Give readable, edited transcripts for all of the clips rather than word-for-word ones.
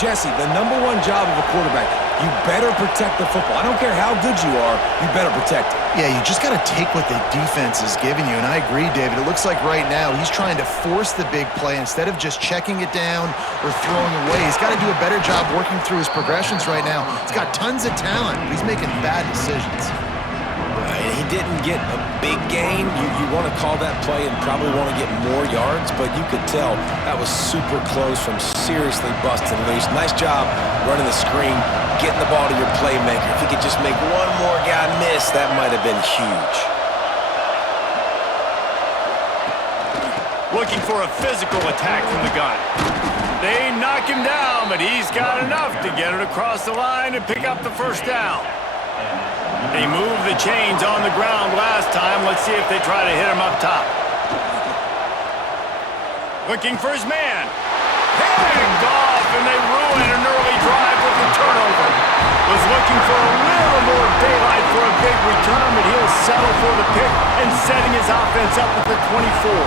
Jesse, the #1 job of a quarterback, you better protect the football. I don't care how good you are, you better protect it. Yeah, you just got to take what the defense is giving you, and I agree, David. It looks like right now he's trying to force the big play instead of just checking it down or throwing away. He's got to do a better job working through his progressions right now. He's got tons of talent, but he's making bad decisions. He didn't get a big gain. You want to call that play and probably want to get more yards, but you could tell that was super close from seriously busting loose. Nice job running the screen, getting the ball to your playmaker. If he could just make one more guy miss, that might have been huge. Looking for a physical attack from the gun. They knock him down, but he's got enough to get it across the line and pick up the first down. They moved the chains on the ground last time. Let's see if they try to hit him up top. Looking for his man. Picked off, and they ruin an early drive with a turnover. Was looking for a little more daylight for a big return, but he'll settle for the pick and setting his offense up at the 24.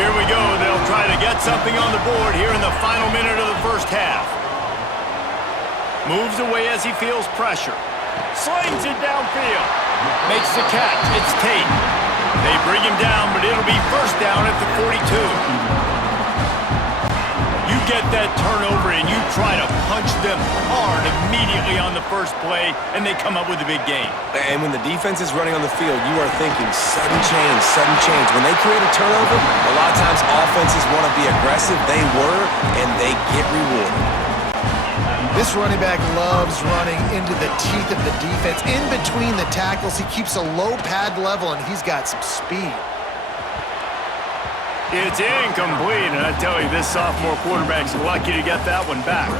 Here we go. They'll try to get something on the board here in the final minute of the first half. Moves away as he feels pressure. Slings it downfield. Makes the catch. It's Tate. They bring him down, but it'll be first down at the 42. You get that turnover and you try to punch them hard immediately on the first play, and they come up with a big gain. And when the defense is running on the field, you are thinking sudden change, sudden change. When they create a turnover, a lot of times offenses want to be aggressive. They were, and they get rewarded. This running back loves running into the teeth of the defense. In between the tackles, he keeps a low pad level, and he's got some speed. It's incomplete, and I tell you, this sophomore quarterback's lucky to get that one back.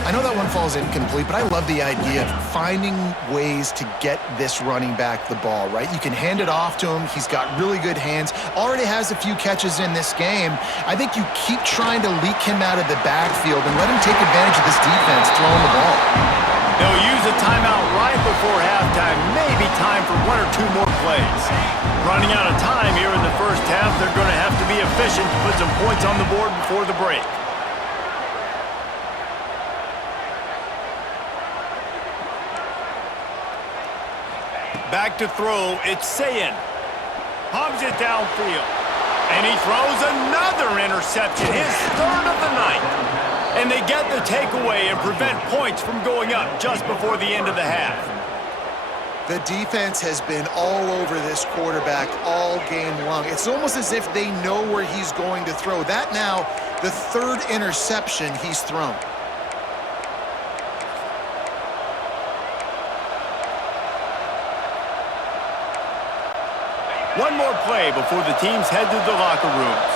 I know that one falls incomplete, but I love the idea of finding ways to get this running back the ball, right? You can hand it off to him. He's got really good hands. Already has a few catches in this game. I think you keep trying to leak him out of the backfield and let him take advantage of this defense throwing the ball. They'll use a timeout right before halftime. Maybe time for one or two more plays. Running out of time here in the first half, they're going to have to be efficient to put some points on the board before the break. Back to throw, it's Sayin. Pumps it downfield. And he throws another interception, his third of the night. And they get the takeaway and prevent points from going up just before the end of the half. The defense has been all over this quarterback all game long. It's almost as if they know where he's going to throw. That now, the third interception he's thrown. One more play before the teams head to the locker rooms.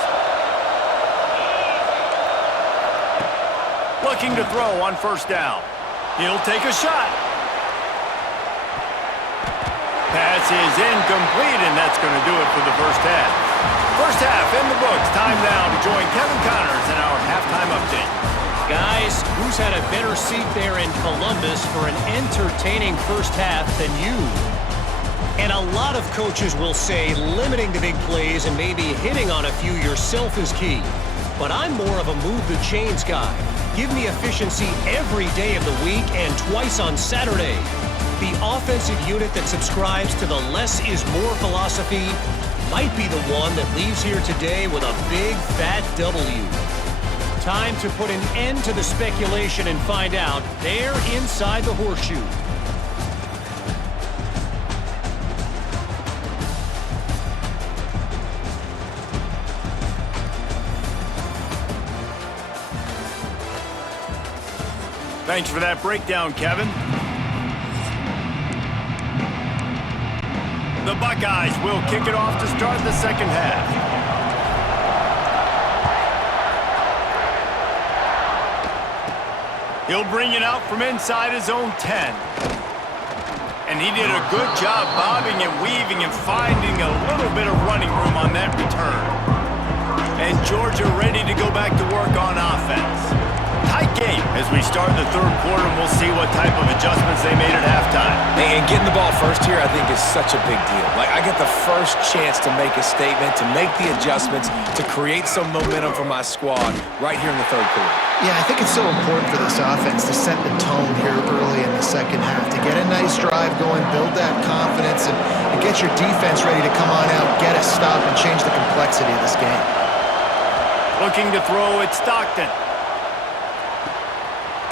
Looking to throw on first down. He'll take a shot. Pass is incomplete, and that's going to do it for the first half. First half in the books. Time now to join Kevin Connors in our halftime update. Guys, who's had a better seat there in Columbus for an entertaining first half than you? And a lot of coaches will say limiting the big plays and maybe hitting on a few yourself is key. But I'm more of a move the chains guy. Give me efficiency every day of the week and twice on Saturday. The offensive unit that subscribes to the less is more philosophy might be the one that leaves here today with a big fat W. Time to put an end to the speculation and find out they're inside the horseshoe. Thanks for that breakdown, Kevin. The Buckeyes will kick it off to start the second half. He'll bring it out from inside his own 10. And he did a good job bobbing and weaving and finding a little bit of running room on that return. And Georgia ready to go back to work on offense. Tight game. As we start the third quarter, we'll see what type of adjustments they made at halftime. And getting the ball first here, I think, is such a big deal. Like, I get the first chance to make a statement, to make the adjustments, to create some momentum for my squad right here in the third quarter. Yeah, I think it's so important for this offense to set the tone here early in the second half, to get a nice drive going, build that confidence, and get your defense ready to come on out, get a stop, and change the complexity of this game. Looking to throw, it's Stockton.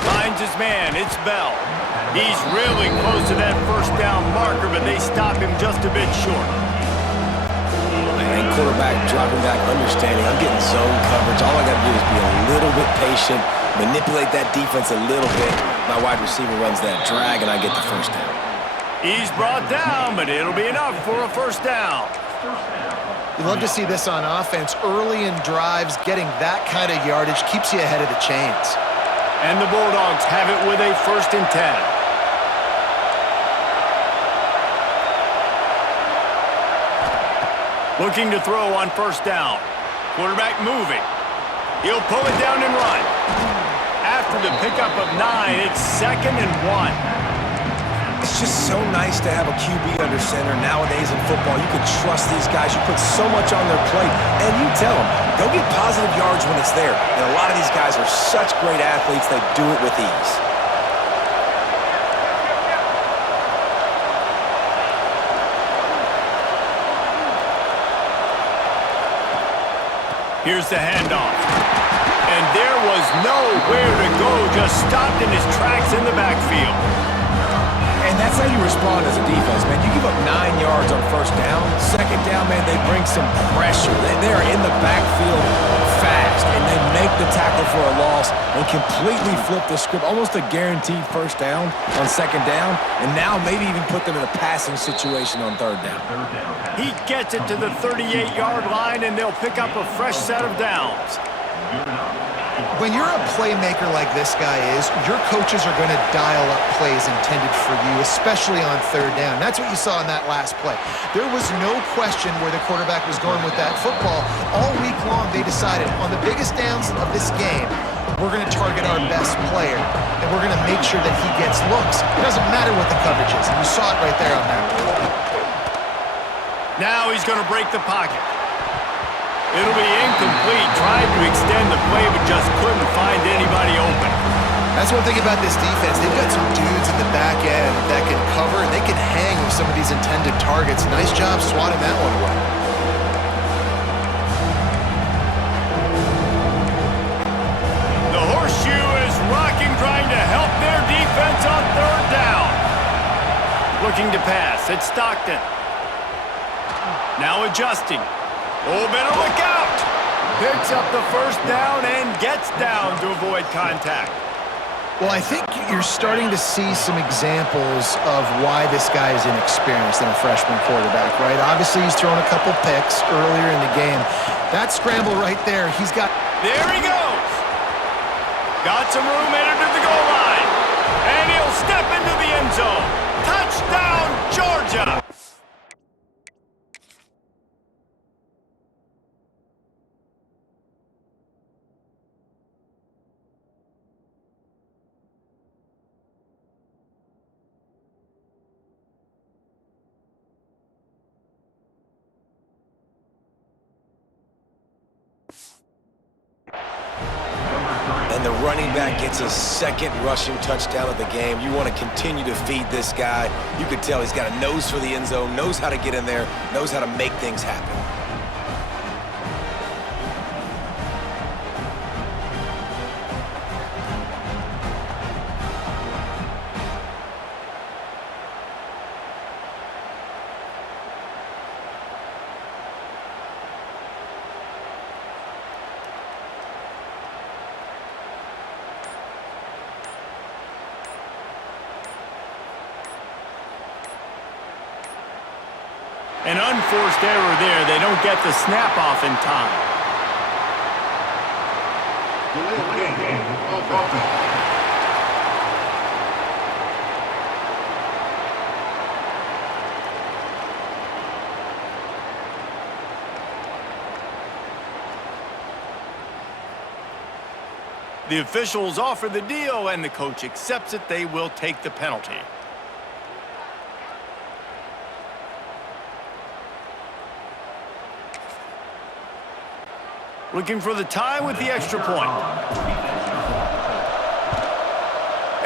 Finds his man, it's Bell. He's really close to that first down marker, but they stop him just a bit short. And quarterback dropping back, understanding I'm getting zone coverage. All I got to do is be a little bit patient, manipulate that defense a little bit. My wide receiver runs that drag, and I get the first down. He's brought down, but it'll be enough for a first down. You love to see this on offense. Early in drives, getting that kind of yardage keeps you ahead of the chains. And the Bulldogs have it with a 1st and 10. Looking to throw on first down. Quarterback moving. He'll pull it down and run. After the pickup of 9, it's 2nd and 1. It's just so nice to have a QB under center. Nowadays in football, you can trust these guys. You put so much on their plate, and you tell them, go get positive yards when it's there. And a lot of these guys are such great athletes, they do it with ease. Here's the handoff. And there was nowhere to go, just stopped in his tracks in the backfield. And that's how you respond as a defense, man. You give up 9 yards on first down. Second down, man, they bring some pressure. They are in the backfield fast, and they make the tackle for a loss and completely flip the script. Almost a guaranteed first down on second down, and now maybe even put them in a passing situation on third down. He gets it to the 38-yard line, and they'll pick up a fresh set of downs. When you're a playmaker like this guy is, your coaches are going to dial up plays intended for you, especially on third down. That's what you saw in that last play. There was no question where the quarterback was going with that football. All week long, they decided on the biggest downs of this game, we're going to target our best player, and we're going to make sure that he gets looks. It doesn't matter what the coverage is, and you saw it right there on that play. Now he's going to break the pocket. It'll be incomplete. Tried to extend the play, but just couldn't find anybody open. That's one thing about this defense. They've got some dudes in the back end that can cover, and they can hang with some of these intended targets. Nice job swatting that one away. The horseshoe is rocking, trying to help their defense on third down. Looking to pass. It's Stockton. Now adjusting. Oh, better look out! Picks up the first down and gets down to avoid contact. Well, I think you're starting to see some examples of why this guy is inexperienced in a freshman quarterback, right? Obviously, he's thrown a couple picks earlier in the game. That scramble right there, he's got... There he goes! Got some room, entered to the goal line. And he'll step into the end zone. Touchdown, Georgia! And the running back gets his 2nd rushing touchdown of the game. You want to continue to feed this guy. You could tell he's got a nose for the end zone, knows how to get in there, knows how to make things happen. An unforced error there. They don't get the snap off in time. The officials offer the deal, and the coach accepts it. They will take the penalty. Looking for the tie with the extra point.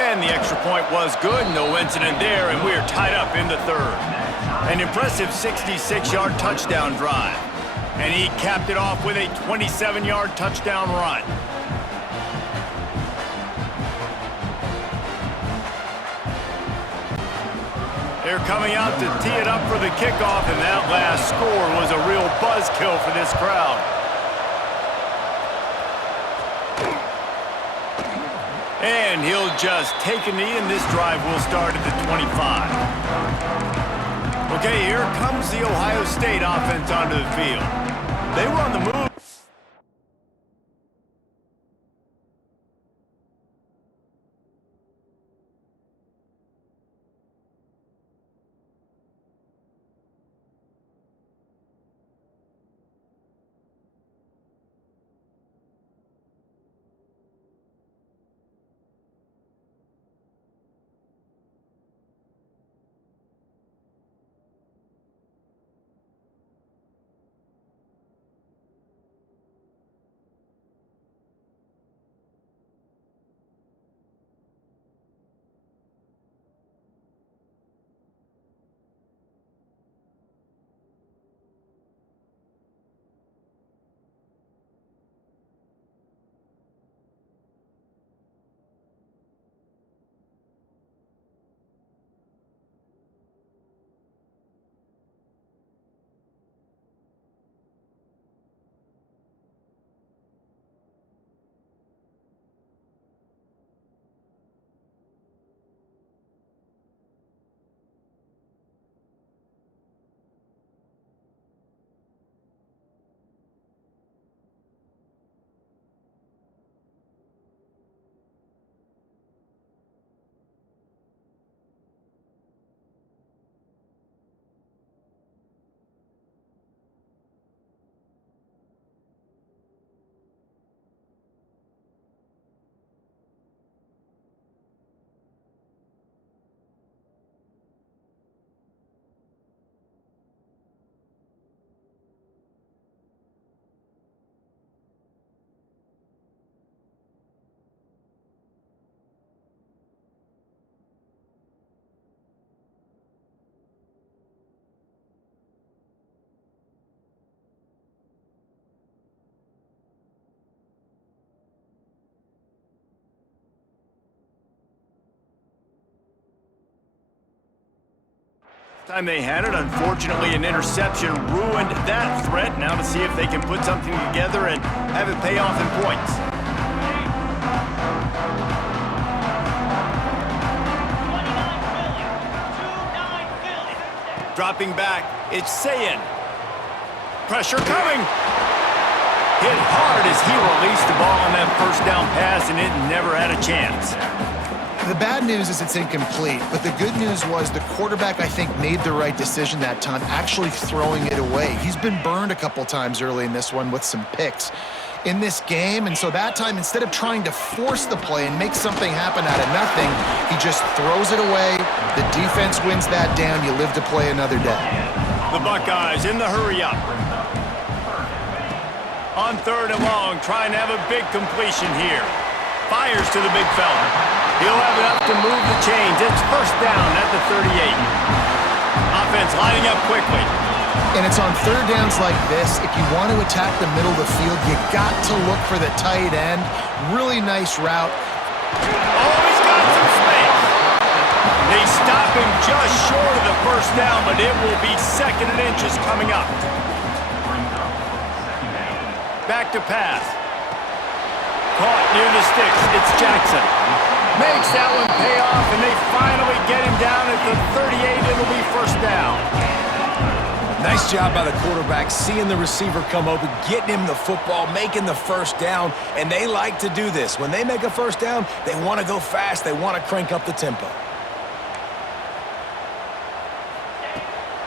And the extra point was good. No incident there, and we are tied up in the third. An impressive 66-yard touchdown drive. And he capped it off with a 27-yard touchdown run. They're coming out to tee it up for the kickoff, and that last score was a real buzzkill for this crowd. And he'll just take a knee, and this drive will start at the 25. Okay, here comes the Ohio State offense onto the field. They were on the move. Time they had it, unfortunately, an interception ruined that threat. Now to see if they can put something together and have it pay off in points. Dropping back, it's Sayin. Pressure coming. Hit hard as he released the ball on that first down pass, and it never had a chance. The bad news is it's incomplete, but the good news was the quarterback, I think, made the right decision that time, actually throwing it away. He's been burned a couple times early in this one with some picks in this game, and so that time, instead of trying to force the play and make something happen out of nothing, he just throws it away. The defense wins that down. You live to play another day. The Buckeyes in the hurry-up. On third and long, trying to have a big completion here. Fires to the big fella. He'll have enough to move the chains. It's first down at the 38. Offense lining up quickly. And it's on third downs like this. If you want to attack the middle of the field, you got to look for the tight end. Really nice route. Oh, he's got some space. They stop him just short of the first down, but it will be second and inches coming up. Back to pass. Caught near the sticks. It's Jackson. Makes that one pay off, and they finally get him down at the 38. It'll be first down. Nice job by the quarterback, seeing the receiver come open, getting him the football, making the first down, and they like to do this. When they make a first down, they want to go fast. They want to crank up the tempo.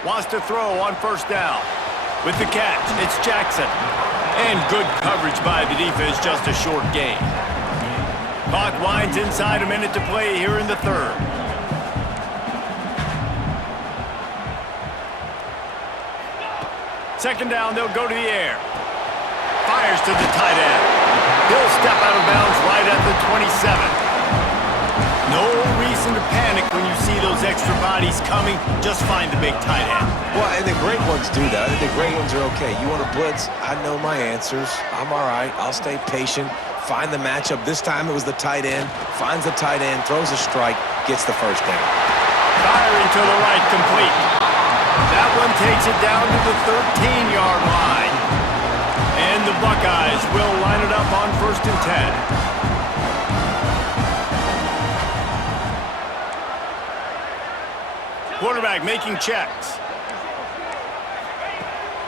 Wants to throw on first down. With the catch, it's Jackson. And good coverage by the defense, just a short gain. Clock winds inside, a minute to play here in the third. Second down, they'll go to the air. Fires to the tight end. He'll step out of bounds right at the 27. No reason to panic when you see those extra bodies coming. Just find the big tight end. Well, and the great ones do that. I think the great ones are okay. You want to blitz? I know my answers. I'm all right. I'll stay patient. Find the matchup. This time it was the tight end. Finds the tight end, throws a strike, gets the first down. Firing to the right, complete. That one takes it down to the 13-yard line. And the Buckeyes will line it up on 1st and 10. Quarterback making checks.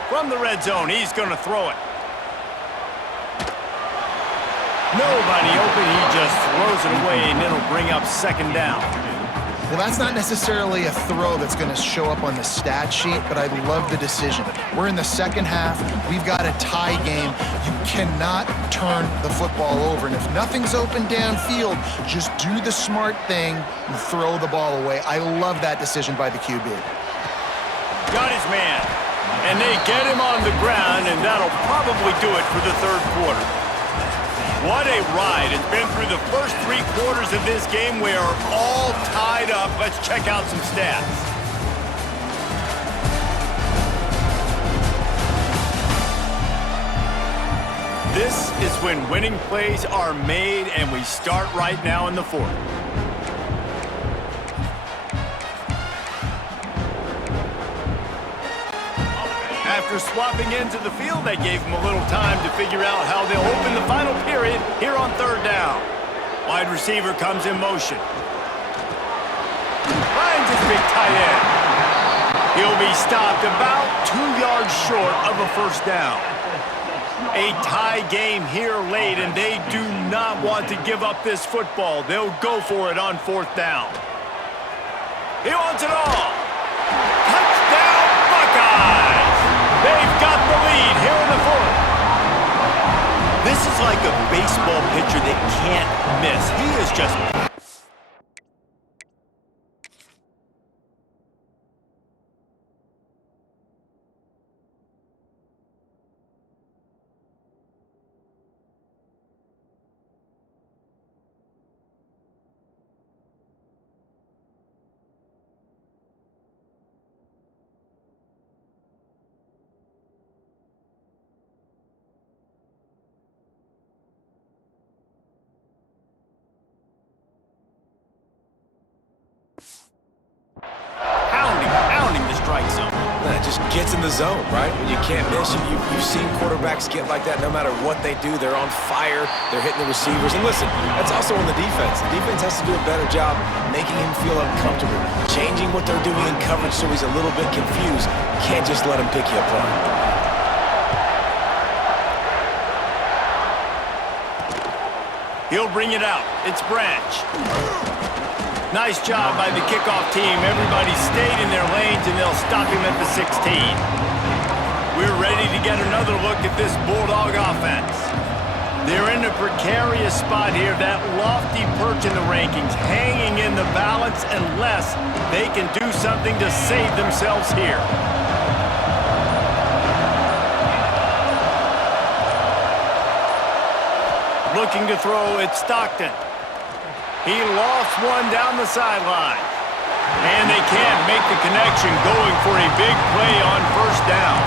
From the red zone, he's going to throw it. Nobody open, he just throws it away, and it'll bring up 2nd down. Well, that's not necessarily a throw that's going to show up on the stat sheet, but I love the decision. We're in the second half. We've got a tie game. You cannot turn the football over, and if nothing's open downfield, just do the smart thing and throw the ball away. I love that decision by the QB. Got his man, and they get him on the ground, and that'll probably do it for the third quarter. What a ride. It's been through the first 3 quarters of this game. We are all tied up. Let's check out some stats. This is when winning plays are made, and we start right now in the fourth. After swapping into the field, that gave them a little time to figure out how they'll open the final period here on 3rd down. Wide receiver comes in motion. Finds his big tight end. He'll be stopped about 2 yards short of a 1st down. A tie game here late, and they do not want to give up this football. They'll go for it on 4th down. He wants it all. Touchdown, Buckeyes! They've got the lead here in the fourth. This is like a baseball pitcher that can't miss. He is just... pounding the strike zone. It just gets in the zone, right? When you can't miss, you've seen quarterbacks get like that no matter what they do. They're on fire. They're hitting the receivers. And listen, that's also on the defense. The defense has to do a better job making him feel uncomfortable, changing what they're doing in coverage so he's a little bit confused. You can't just let him pick you apart. He'll bring it out. It's Branch. Nice job by the kickoff team. Everybody stayed in their lanes, and they'll stop him at the 16. We're ready to get another look at this Bulldog offense. They're in a precarious spot here, that lofty perch in the rankings, hanging in the balance unless they can do something to save themselves here. Looking to throw, it's Stockton. He lost one down the sideline. And they can't make the connection, going for a big play on 1st down.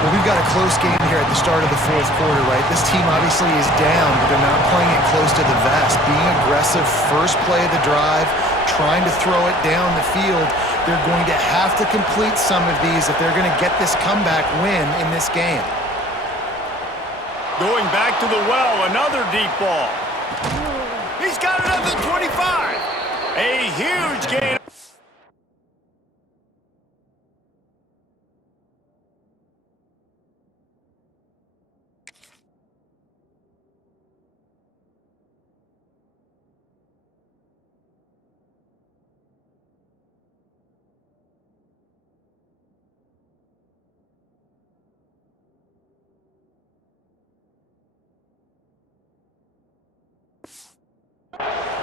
Well, we've got a close game here at the start of the fourth quarter, right? This team obviously is down, but they're not playing it close to the vest. Being aggressive, first play of the drive, trying to throw it down the field. They're going to have to complete some of these if they're going to get this comeback win in this game. Going back to the well, another deep ball. He's got it at the 25. A huge gain.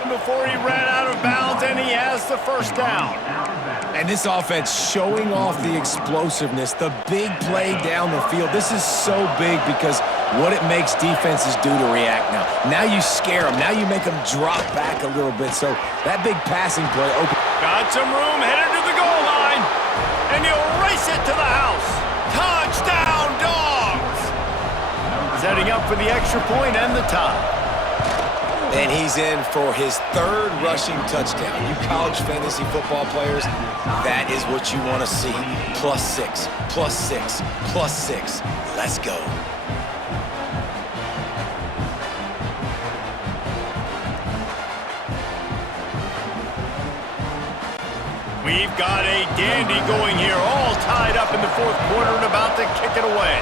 before he ran out of bounds, and he has the first down. And this offense showing off the explosiveness, the big play down the field. This is so big because what it makes defenses do to react now. Now you scare them. Now you make them drop back a little bit. So that big passing play open. Got some room, headed to the goal line, and he'll race it to the house. Touchdown, Dogs! Setting up for the extra point and the tie. And he's in for his third rushing touchdown. You college fantasy football players, that is what you want to see. +6, +6, +6. Let's go. We've got a dandy going here, all tied up in the fourth quarter and about to kick it away.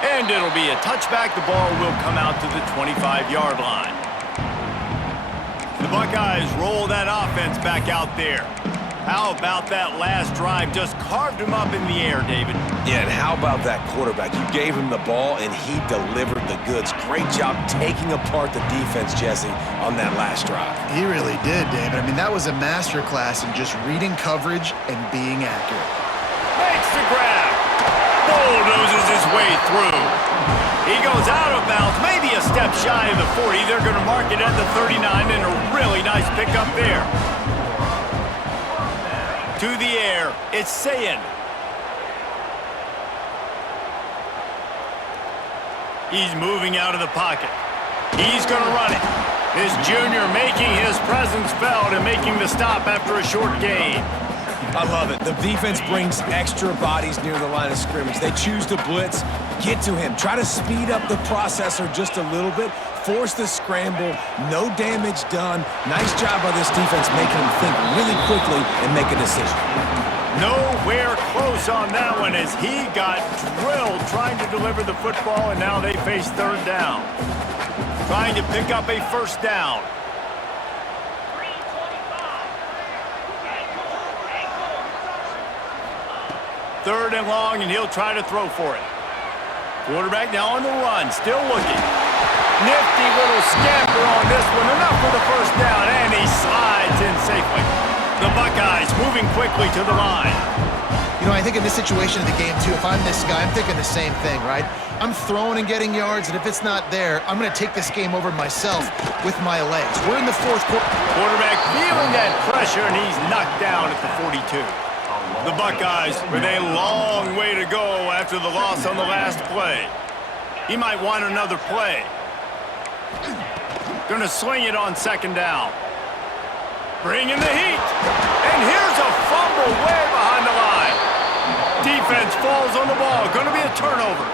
And it'll be a touchback. The ball will come out to the 25-yard line. The Buckeyes roll that offense back out there. How about that last drive? Just carved him up in the air, David. Yeah, and how about that quarterback? You gave him the ball, and he delivered the goods. Great job taking apart the defense, Jesse, on that last drive. He really did, David. I mean, that was a masterclass in just reading coverage and being accurate. Makes the grab. Bulldozes his way through. He goes out of bounds, maybe a step shy of the 40. They're going to mark it at the 39, and a really nice pickup there. To the air, it's Sayin. He's moving out of the pocket. He's going to run it. This junior making his presence felt and making the stop after a short gain. I love it. The defense brings extra bodies near the line of scrimmage. They choose to blitz, get to him, try to speed up the processor just a little bit, force the scramble, no damage done. Nice job by this defense making him think really quickly and make a decision. Nowhere close on that one as he got drilled trying to deliver the football, and now they face third down. Trying to pick up a first down. Third and long, and he'll try to throw for it. Quarterback now on the run, still looking. Nifty little scamper on this one, enough for the first down, and he slides in safely. The Buckeyes moving quickly to the line. You know, I think in this situation of the game, too, if I'm this guy, I'm thinking the same thing, right? I'm throwing and getting yards, and if it's not there, I'm going to take this game over myself with my legs. We're in the fourth quarter. Quarterback feeling that pressure, and he's knocked down at the 42. The Buckeyes with a long way to go after the loss on the last play. He might want another play. Going to swing it on second down. Bringing the heat. And here's a fumble way behind the line. Defense falls on the ball. Going to be a turnover.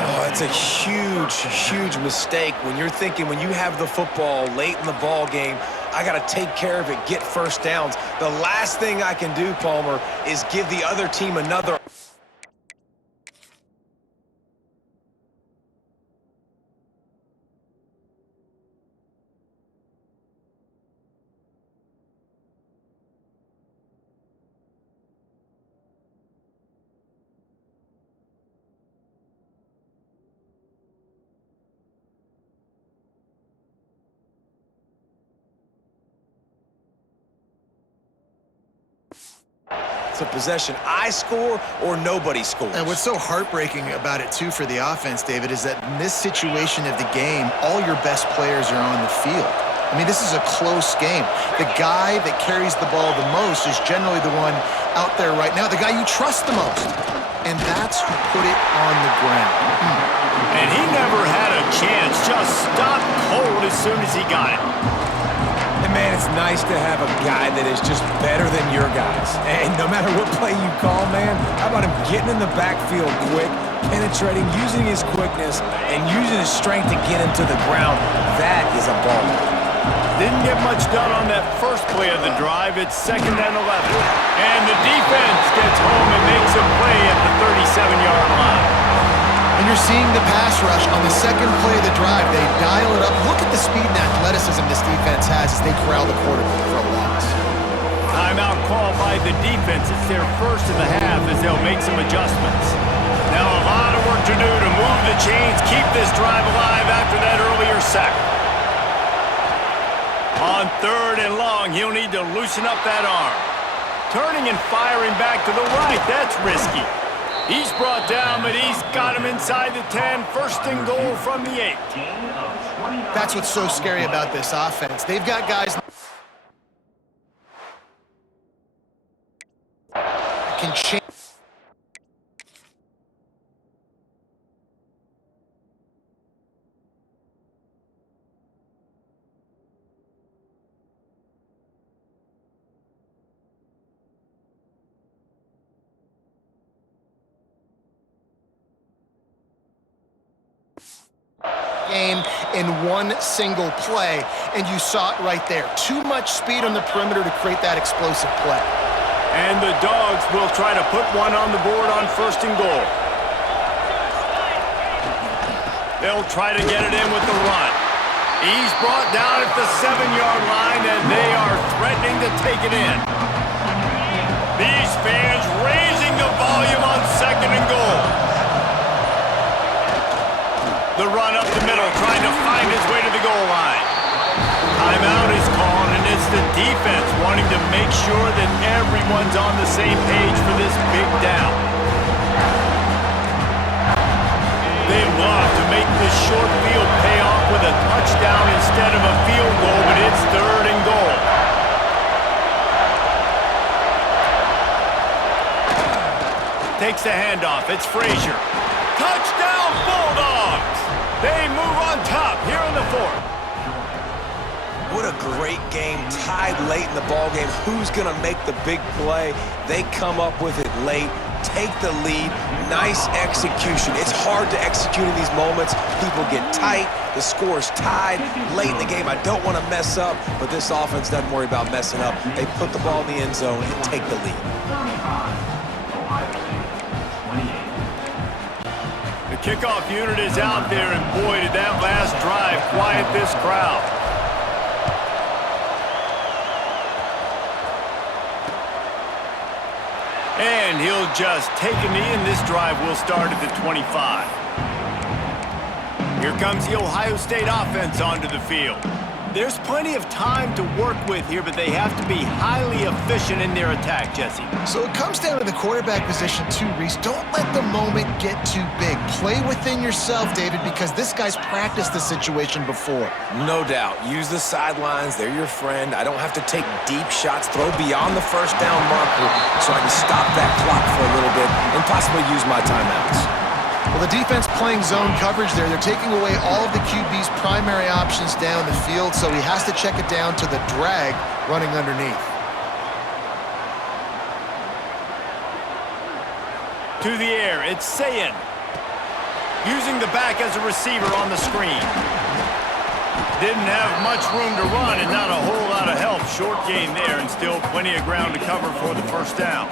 Oh, it's a huge, huge mistake when you're thinking when you have the football late in the ball game, I got to take care of it, get first downs. The last thing I can do, Palmer, is give the other team another. It's a possession. I score or nobody scores. And what's so heartbreaking about it, too, for the offense, David, is that in this situation of the game, all your best players are on the field. I mean, this is a close game. The guy that carries the ball the most is generally the one out there right now, the guy you trust the most. And that's who put it on the ground. And he never had a chance. Just stopped cold as soon as he got it. And, man, it's nice to have a guy that is just better than your guys. And no matter what play you call, man, how about him getting in the backfield quick, penetrating, using his quickness, and using his strength to get him to the ground? That is a ball. Didn't get much done on that first play of the drive. It's 2nd and 11. And the defense gets home and makes a play at the 37-yard line. And you're seeing the pass rush on the second play of the drive. They dial it up. Look at the speed and athleticism this defense has as they corral the quarterback for a loss. Timeout called by the defense. It's their first of the half as they'll make some adjustments. Now a lot of work to do to move the chain sacked. On 3rd and long, he'll need to loosen up that arm. Turning and firing back to the right, that's risky. He's brought down, but he's got him inside the 10. 1st and goal from the 8. That's what's so scary about this offense. They've got guys that can change. Game in one single play, and you saw it right there. Too much speed on the perimeter to create that explosive play. And the Dogs will try to put one on the board on 1st and goal. They'll try to get it in with the run. He's brought down at the 7-yard line, and they are threatening to take it in. These fans raising the volume on 2nd and goal. The run up the middle, trying to find his way to the goal line. Timeout is called, and it's the defense wanting to make sure that everyone's on the same page for this big down. They love to make this short field pay off with a touchdown instead of a field goal, but it's 3rd and goal. Takes the handoff. It's Frazier. Touchdown, Bulldogs! They move on top here in the 4th. What a great game, tied late in the ball game. Who's going to make the big play? They come up with it late, take the lead. Nice execution. It's hard to execute in these moments. People get tight. The score's tied late in the game. I don't want to mess up, but this offense doesn't worry about messing up. They put the ball in the end zone and take the lead. The kickoff unit is out there, and boy, did that last drive quiet this crowd. And he'll just take a knee, and this drive will start at the 25. Here comes the Ohio State offense onto the field. There's plenty of time to work with here, but they have to be highly efficient in their attack, Jesse. So it comes down to the quarterback position too, Reese. Don't let the moment get too big. Play within yourself, David, because this guy's practiced the situation before. No doubt. Use the sidelines. They're your friend. I don't have to take deep shots. Throw beyond the 1st down marker so I can stop that clock for a little bit and possibly use my timeouts. Well, the defense playing zone coverage there. They're taking away all of the QB's primary options down the field, so he has to check it down to the drag running underneath. To the air, it's Sayin. Using the back as a receiver on the screen. Didn't have much room to run and not a whole lot of help. Short gain there and still plenty of ground to cover for the 1st down.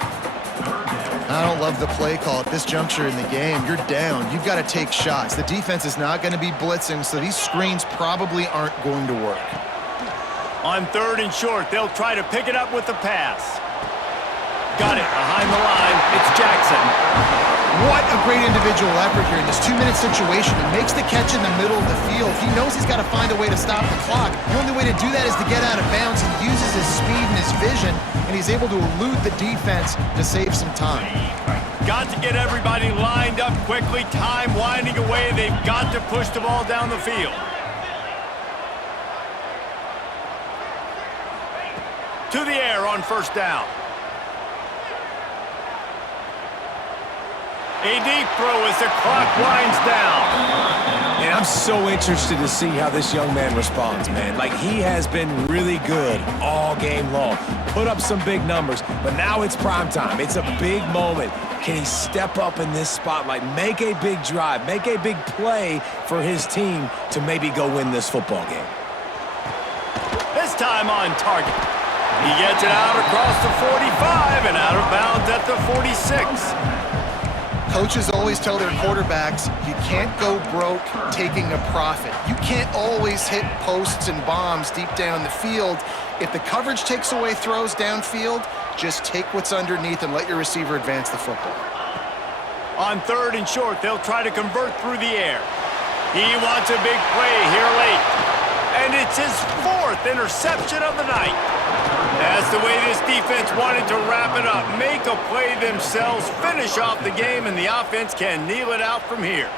I don't love the play call at this juncture in the game. You're down. You've got to take shots. The defense is not going to be blitzing, so these screens probably aren't going to work. On 3rd and short, they'll try to pick it up with the pass. Got it behind the line. It's Jackson. What a great individual effort here in this 2-minute situation. He makes the catch in the middle of the field. He knows he's got to find a way to stop the clock. The only way to do that is to get out of bounds. He uses his speed and his vision, and he's able to elude the defense to save some time. Got to get everybody lined up quickly. Time winding away. They've got to push the ball down the field. To the air on 1st down. A deep throw as the clock winds down. And I'm so interested to see how this young man responds, man. Like, he has been really good all game long. Put up some big numbers, but now it's prime time. It's a big moment. Can he step up in this spotlight, make a big drive, make a big play for his team to maybe go win this football game? This time on target. He gets it out across the 45 and out of bounds at the 46. Coaches always tell their quarterbacks, you can't go broke taking a profit. You can't always hit posts and bombs deep down the field. If the coverage takes away throws downfield, just take what's underneath and let your receiver advance the football. On 3rd and short, they'll try to convert through the air. He wants a big play here late. And it's his 4th interception of the night. That's the way this defense wanted to wrap it up. Make a play themselves, finish off the game, and the offense can kneel it out from here.